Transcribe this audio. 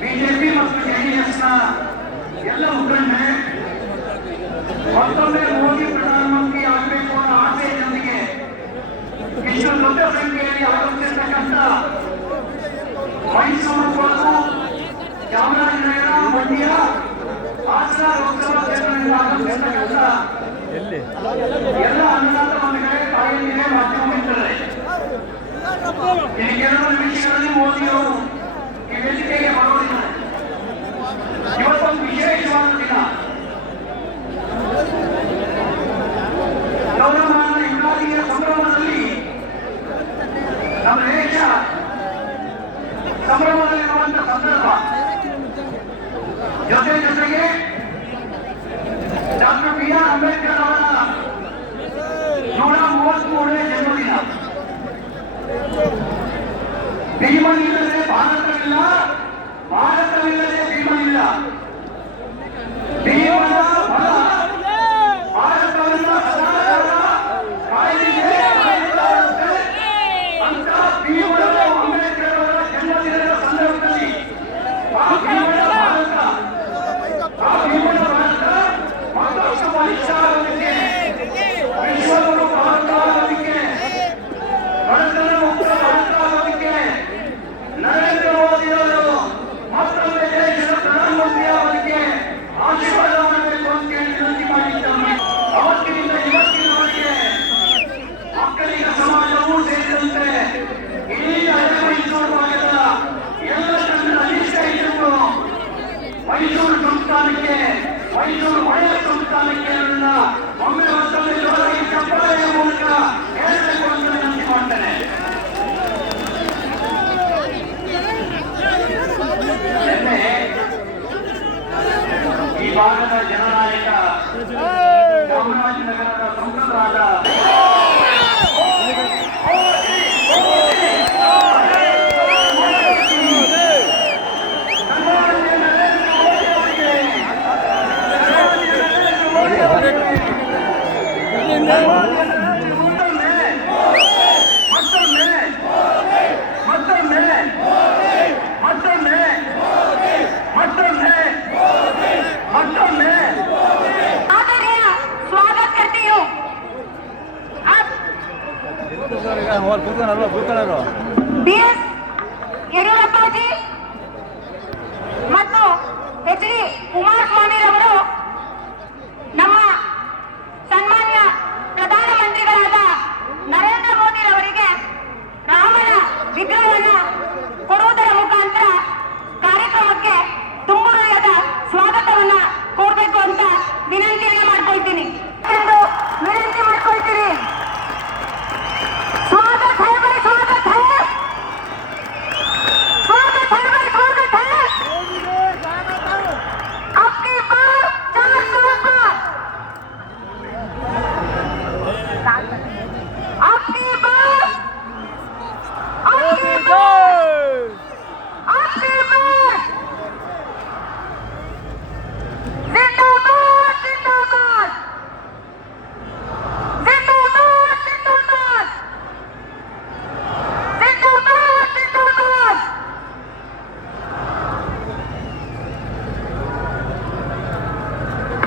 BJP ಮತ್ತು ಜೆಡಿಎಸ್ನ ಎಲ್ಲ ಮುಖಂಡರೇ ಮತ್ತೊಮ್ಮೆ ಮೋದಿ ಪ್ರಧಾನಮಂತ್ರಿ ಆಗಬೇಕು ಅನ್ನೋ ಆಸೆ ಜನರಿಗೆ ಇಷ್ಟು ದೊಡ್ಡ ಸಂಖ್ಯೆಯಲ್ಲಿ ಆಗಮಿಸಿರ್ತಕ್ಕಂಥ ಮೈಸೂರು ಕೊಡಗು ಚಾಮರಾಜನಗರ ಮಂಡ್ಯ ಹಾಸನ ಲೋಕಸಭಾ ಕ್ಷೇತ್ರದಿಂದ ಎಲ್ಲ ಅನುದಾನ डॉक्टर जैसे कि डॉक्टर बी आर अंबेडकर ಸಂವಿಧಾನಕ್ಕೆ, ಮೈಸೂರು ಒಳ್ಳೆಯ ಸಂವಿಧಾನಕ್ಕೆ ನನ್ನ ಒಮ್ಮೆ ಮತ್ತೊಮ್ಮೆ ಜೋರಾಗಿ ಚಪ್ಪಾಳೆಯ ಮೂಲಕ ಹೇಳಬೇಕು ಅಂತ ವಿನಂತಿ ಮಾಡ್ತೇನೆ ಈ ಭಾಗದ ಜನನಾಯಕ ಚಾಮರಾಜನಗರದ ಸಂಸದರಾದ ಬಿ ಎಸ್ ಯಡಿಯೂರಪ್ಪಾಜಿ ಮತ್ತು ಎಚ್ ಡಿ ಕುಮಾರಸ್ವಾಮಿರವರು ನಮ್ಮ ಸನ್ಮಾನ್ಯ ಪ್ರಧಾನಮಂತ್ರಿಗಳಾದ ನರೇಂದ್ರ ಮೋದಿ ಅವರಿಗೆ ರಾಮನ ವಿಗ್ರಹವನ್ನು ಕೊಡುವುದರ